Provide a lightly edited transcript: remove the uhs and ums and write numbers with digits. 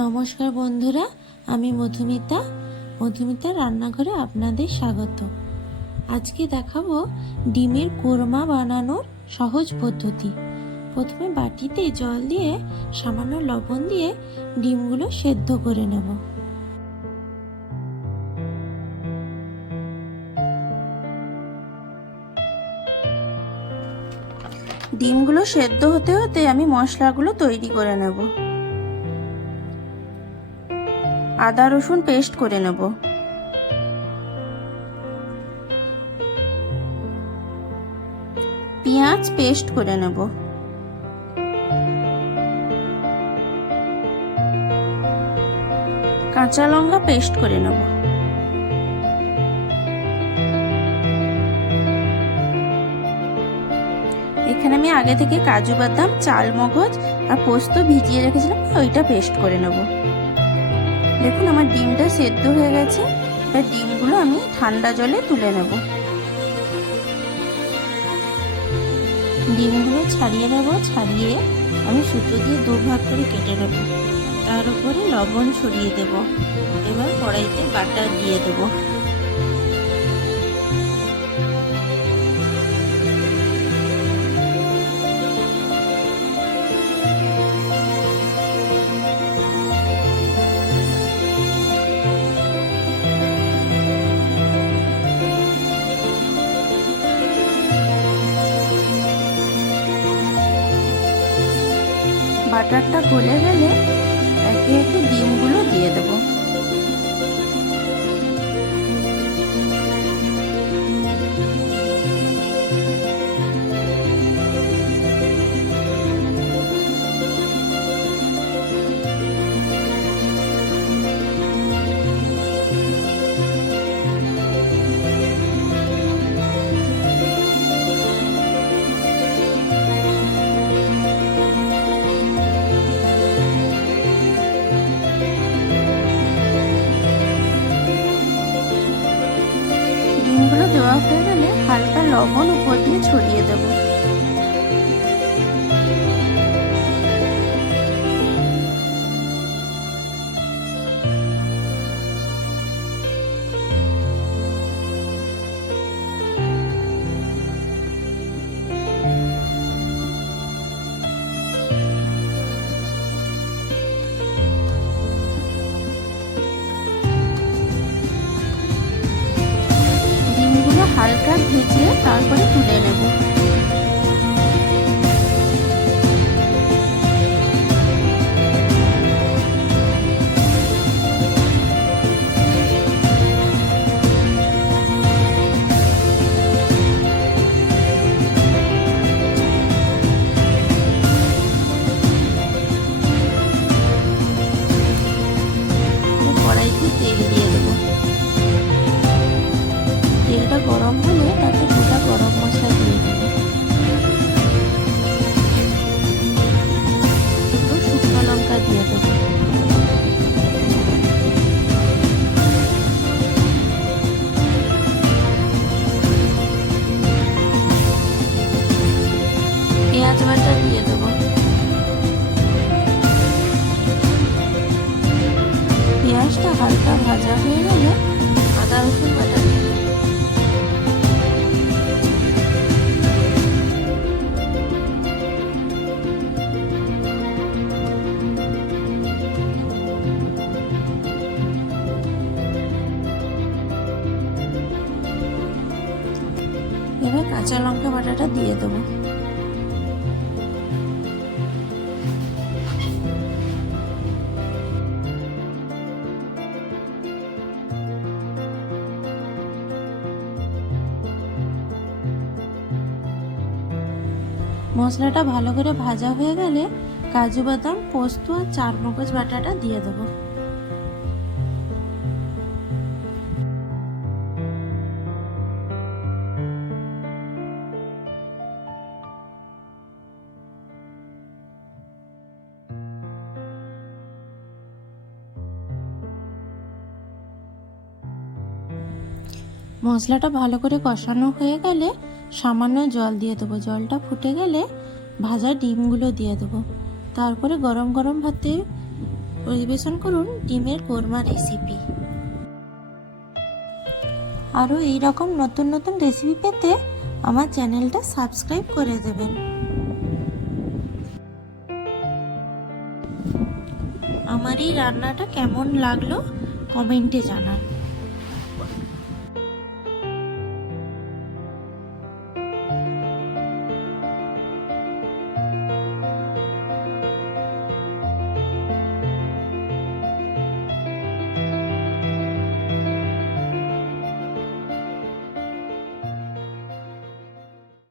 নমস্কার বন্ধুরা, আমি মধুমিতা রান্নাঘরে আপনাদের স্বাগত। আজকে দেখাবো ডিমের কোরমা বানানোর সহজ পদ্ধতি। প্রথমে বাটিতে জল দিয়ে সামান্য লবণ দিয়ে ডিমগুলো সেদ্ধ করে নেব। ডিমগুলো সেদ্ধ হতে হতে আমি মশলাগুলো তৈরি করে নেব। আদা রসুন পেস্ট করে নেব, পেঁয়াজ পেস্ট করে নেব, কাঁচা লঙ্কা পেস্ট করে নেব। এখানে আমি আগে থেকে কাজু বাদাম, চাল মগজ আর পোস্ত ভিজিয়ে রেখেছিলাম, ওইটা পেস্ট করে নেব। দেখুন আমার ডিমটা সেদ্ধ হয়ে গেছে। এবার ডিমগুলো আমি ঠান্ডা জলে তুলে নেব। ডিমগুলো ছাড়িয়ে নেব, ছাড়িয়ে আমি সুতো দিয়ে দুভাগ করে কেটে নেব। তার উপরে লবণ ছড়িয়ে দেব। এবার কড়াইতে বাটার দিয়ে দেব। বাটারটা গলে গেলে একে একে ডিমগুলো দিয়ে দেব। ডিমগুলো দেওয়া হয়ে গেলে হালকা লবণ উপর দিয়ে ছড়িয়ে দেব। হালকা ভেজে তারপরে তুলে নেব। কড়াইতে তেল দিয়ে দেবো। তেলটা গরম হলে তাতে গোটা গরম মশলা দিয়ে দেবো। দুটো শুকনো লঙ্কা দিয়ে দেবো। পেঁয়াজ বাটা দিয়ে দেবো। পেঁয়াজটা হালকা ভাজা হয়ে গেলে আদা রসুন বাটা দিয়ে দেবো। এবার কাঁচা লঙ্কা বাটাটা দিয়ে দেবো। মশলাটা ভালো করে ভাজা হয়ে গেলে কাজু বাদাম, পোস্ত আর চার মগজ বাটাটা দিয়ে দেবো। মশলাটা ভালো করে কষানো হয়ে গেলে সামান্য জল দিয়ে দেবো। জলটা ফুটে গেলে ভাজা ডিমগুলো দিয়ে দেবো। তারপরে গরম গরম ভাতে পরিবেশন করুন ডিমের কোরমা রেসিপি। আরও এই রকম নতুন নতুন রেসিপি পেতে আমার চ্যানেলটা সাবস্ক্রাইব করে দেবেন। আমার এই রান্নাটা কেমন লাগলো কমেন্টে জানান।